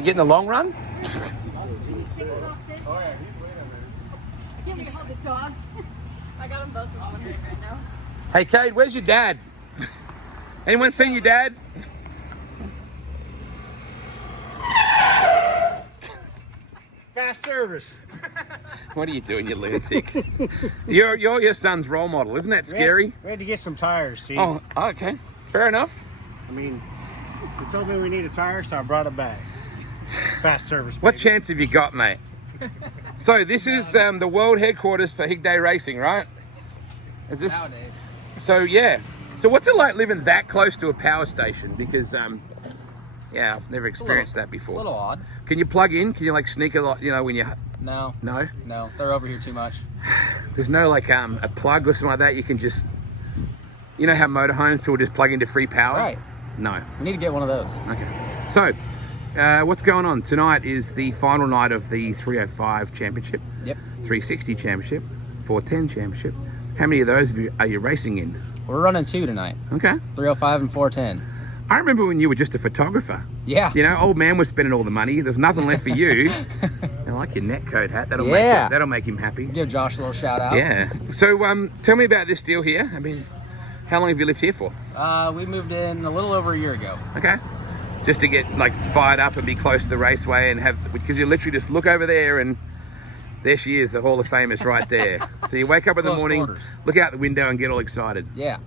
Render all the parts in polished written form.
he getting the long run? Can we hold the dogs? I got them both wandering right now. Hey, Kade, where's your dad? Anyone seen your dad? Fast service. What are you doing, you lunatic? You're your son's role model. Isn't that scary? We had to get some tires, see? Oh, okay. Fair enough. I mean, they told me we need a tire, so I brought it back. Fast service, baby. What chance have you got, mate? So this is the world headquarters for Higday Racing, right? Is this Nowadays. So yeah. So what's it like living that close to a power station? Because yeah, I've never experienced that before. A little odd. Can you plug in? Can you like sneak a lot? You know when you No. no. No, they're over here too much. There's no like a plug or something like that. You can just, you know how motorhomes people just plug into free power. Right. No. We need to get one of those. Okay. So, what's going on? Tonight is the final night of the 305 Championship. Yep. 360 Championship. 410 Championship. How many of those are you racing in? We're running 2 tonight. Okay. 305 and 410. I remember when you were just a photographer. Yeah. You know, old man was spending all the money. There was nothing left for you. I like your net coat hat. That'll make him happy. Give Josh a little shout out. Yeah. So, tell me about this deal here. I mean, how long have you lived here for? We moved in a little over a year ago. Okay. Just to get like fired up and be close to the raceway and have, because you literally just look over there and there she is, the Hall of Famous right there. So you wake up in the Close morning, quarters. look out the window and get all excited. Yeah.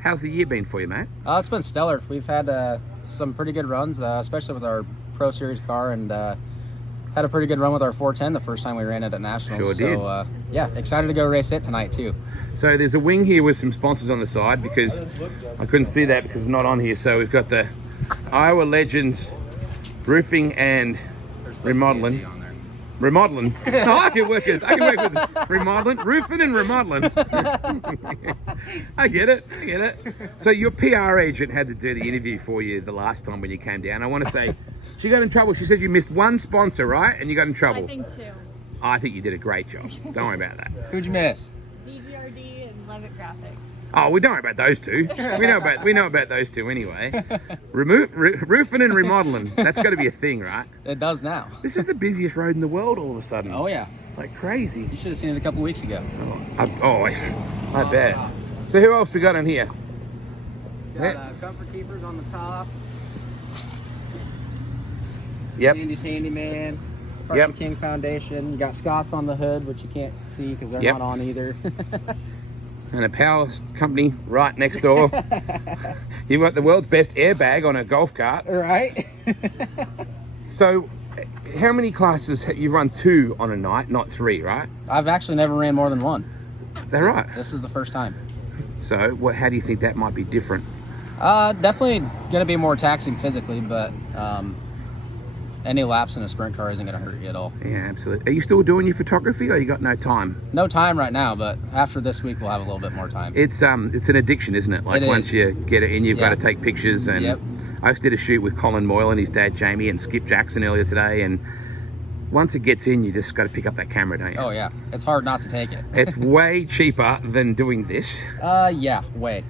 How's the year been for you, mate? It's been stellar. We've had some pretty good runs, especially with our Pro Series car, and had a pretty good run with our 410 the first time we ran it at Nationals. Sure did. So, yeah, excited to go race it tonight, too. So there's a wing here with some sponsors on the side because I couldn't see that because it's not on here. So we've got the Iowa Legends Roofing and Remodeling. Remodeling. I can work with remodeling, roofing and remodeling. I get it. So your PR agent had to do the interview for you the last time when you came down. I want to say, she got in trouble. She said you missed one sponsor, right? And you got in trouble. I think 2. I think you did a great job. Don't worry about that. Who'd you miss? DGRD and Levitt Graphics. Oh, we don't worry about those two. We know about those two anyway. Roofing and remodeling. That's got to be a thing, right? It does now. This is the busiest road in the world all of a sudden. Oh, yeah. Like crazy. You should have seen it a couple weeks ago. I bet. So who else we got in here? Got comfort keepers on the top. Yep. Andy's Handyman. Yep. King Foundation. You got Scott's on the hood, which you can't see because they're not on either. And a power company right next door. You've got the world's best airbag on a golf cart. Right. So how many classes have you run? 2 on a night, not 3, right? I've actually never ran more than 1. Is that right? This is the first time. So how do you think that might be different? Definitely going to be more taxing physically, but any laps in a sprint car isn't going to hurt you at all. Yeah, absolutely. Are you still doing your photography or you got no time? No time right now, but after this week we'll have a little bit more time. It's an addiction, isn't it? Like once you get it in, you've got to take pictures. And I just did a shoot with Colin Moyle and his dad Jamie and Skip Jackson earlier today, and once it gets in, you just got to pick up that camera, don't you? Oh yeah, it's hard not to take it. It's way cheaper than doing this. Yeah, way.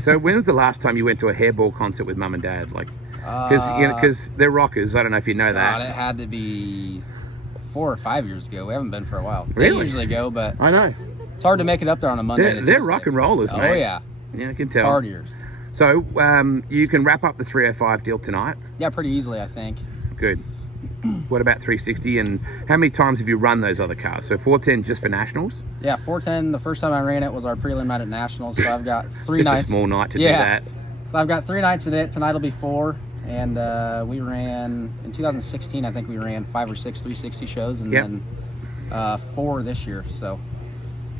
So when was the last time you went to a hairball concert with mum and dad? Like, because they're rockers. I don't know if you know that. It had to be 4 or 5 years ago. We haven't been for a while. Really? They usually go, but I know it's hard to make it up there on a Monday. they're rock and rollers, mate. Oh yeah. Yeah, I can tell. Partiers. So you can wrap up the 305 deal tonight. Yeah, pretty easily, I think. Good. What about 360? And how many times have you run those other cars? So 410 just for nationals? Yeah, 410. The first time I ran it was our prelim night at nationals. So I've got 3 nights. Just a small night to do that. So I've got 3 nights in it. Tonight will be 4. And we ran in 2016. I think we ran 5 or 6 360 shows, and then 4 this year. So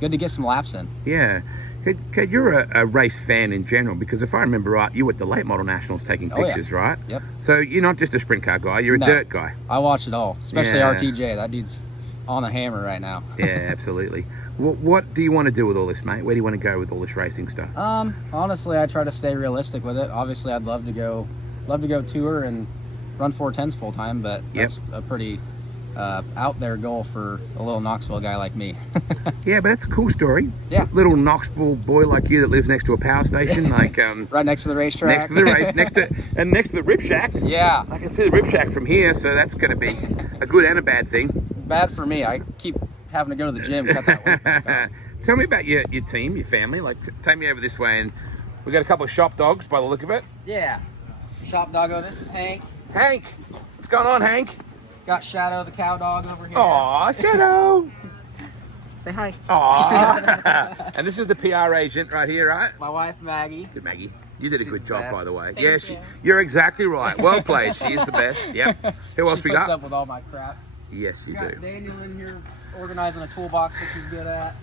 good to get some laps in. Yeah. You're a race fan in general, because if I remember right, you were at the late model nationals taking pictures, right? Yep. So you're not just a sprint car guy, you're a dirt guy. I watch it all, especially RTJ. That dude's on the hammer right now. Yeah, absolutely. What do you want to do with all this, mate? Where do you want to go with all this racing stuff? Honestly, I try to stay realistic with it. Obviously, I'd love to go tour and run 410s full time, but that's a pretty out there goal for a little Knoxville guy like me. Yeah, but that's a cool story. Yeah. Little Knoxville boy like you that lives next to a power station, like Right next to the racetrack. next to the race, next to the rip shack. Yeah. I can see the rip shack from here, so that's going to be a good and a bad thing. Bad for me. I keep having to go to the gym, cut that weight back. Tell me about your team, your family. Like, take me over this way, and we got a couple of shop dogs by the look of it. Yeah. Shop doggo, this is Hank. Hank, what's going on, Hank? Got Shadow the cow dog over here. Aw, Shadow. Say hi. Aw. And this is the PR agent right here, right? My wife, Maggie. Good, Maggie. You did a good job, best. by the way. Thank you. You're exactly right. Well played. She is the best. Yep. Who else She we puts got? up with all my crap. Yes, you Got do. Daniel in here organizing a toolbox, which he's good at.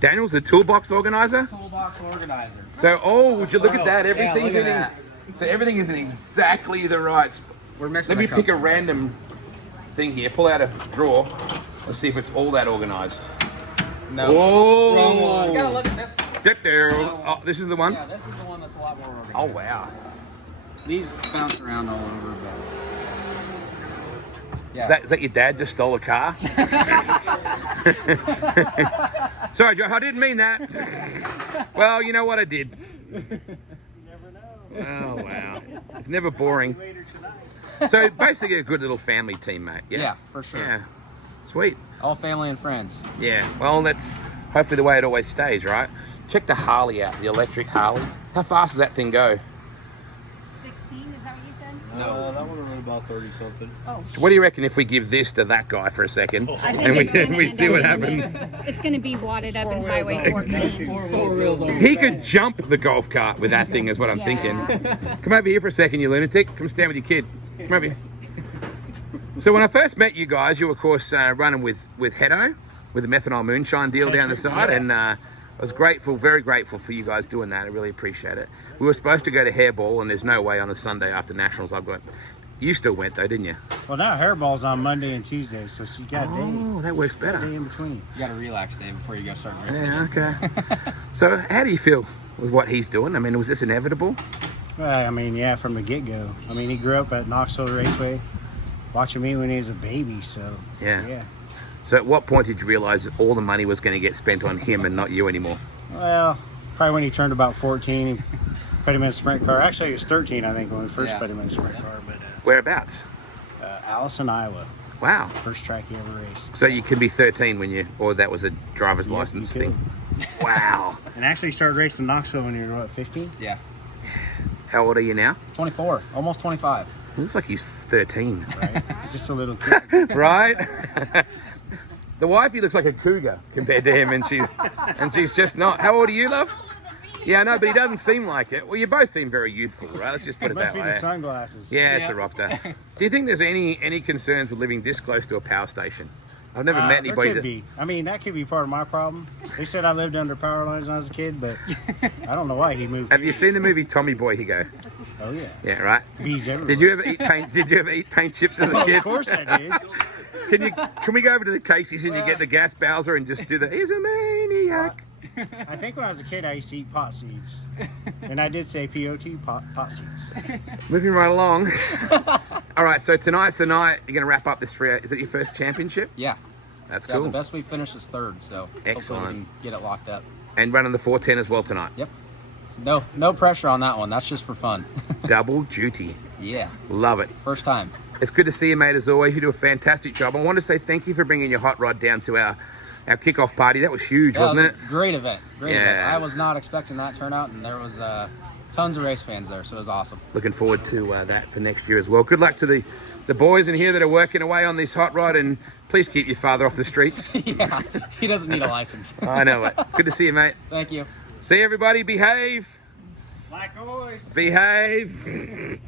Daniel's the toolbox organizer. Toolbox organizer. So, would you look at that? Yeah, Everything's look at in. So everything is in exactly the right spot. We're missing Let me pick a couple. random thing here. Pull out a drawer. Let's see if it's all that organized. No. Whoa. Wrong one. You gotta look at this. Dip there. Oh, this is the one. Yeah, this is the one that's a lot more organized. Oh wow. These bounce around all over, but yeah. Is that your dad just stole a car? Sorry, Joe. I didn't mean that. Well, you know what I did. Oh wow. It's never boring. So basically a good little family team, mate. Yeah, for sure. Yeah. Sweet. All family and friends. Yeah. Well, that's hopefully the way it always stays, right? Check the Harley out, the electric Harley. How fast does that thing go? 16, is that what you said? No, that one will run about 30 something. Oh, So what do you reckon if we give this to that guy for a second, I think and it's gonna we end see up what being- happens? It's going to be wadded up in Highway 14. 4 wheels on He could jump the golf cart with that thing, is what I'm Yeah. thinking. Come over here for a second, you lunatic. Come stand with your kid. Come over here. So when I first met you guys, you were of course running with Hedo, with the methanol moonshine deal down the side, and I was grateful, very grateful for you guys doing that. I really appreciate it. We were supposed to go to Hairball, and there's no way on the Sunday after Nationals I've got. You still went though, didn't you? Well, now Hairball's on Monday and Tuesday, so she got a day, Oh, that works day better. in between. You gotta relax, Dave, before you go start drinking. Yeah, okay. So how do you feel with what he's doing? I mean, was this inevitable? Well, I mean, yeah, from the get-go. I mean, he grew up at Knoxville Raceway, watching me when he was a baby, so Yeah. So at what point did you realize that all the money was going to get spent on him and not you anymore? Well, probably when he turned about 14, he put him in a sprint car. Actually, he was 13, I think, when we first Yeah. put him in a sprint car. But Whereabouts? Allison, Iowa, Wow. first track he ever raced. So you can be 13 when you, or that was a driver's Yep, license you thing. Wow. And actually started racing Knoxville when you were, what, 15? Yeah. How old are you now? 24, almost 25. Looks like he's 13. Right? He's just a little kid. Right? The wifey looks like a cougar compared to him, and she's just not. How old are you, love? Yeah, I know, but he doesn't seem like it. Well, you both seem very youthful, right? Let's just put it Must that be way. the sunglasses. Yeah, it's Yeah. a Raptor. Do you think there's any concerns with living this close to a power station? I've never met There anybody could that. be. I mean, that could be part of my problem. They said I lived under power lines when I was a kid, but I don't know why he moved. Have you seen the movie Tommy Boy? Higo? Oh yeah, Yeah, right. bees everywhere. Did you ever eat paint? Did you ever eat paint chips as a Oh, kid? of course I did. Can we go over to the Casey's and you get the gas Bowser and just do the he's a maniac? I think when I was a kid, I used to eat pot seeds, and I did say POT pot seeds. Moving right along. All right, so tonight's the night. You're going to wrap up this 3 hour. Is it your first championship? Yeah. That's Yeah, cool. the best we finished is third, so hopefully Excellent. we can get it locked up. And running the 410 as well tonight. Yep. So no pressure on that one. That's just for fun. Double duty. Yeah. Love it. First time. It's good to see you, mate, as always. You do a fantastic job. I want to say thank you for bringing your hot rod down to our kickoff party. That was huge, Yeah, wasn't it it? was a great event. Great Yeah. event. I was not expecting that turnout, and there was tons of race fans there, so it was awesome. Looking forward to that for next year as well. Good luck to the boys in here that are working away on this hot rod, and please keep your father off the streets. Yeah. He doesn't need a license. I know it. Good to see you, mate. Thank you. See everybody. Behave. Like always. Behave.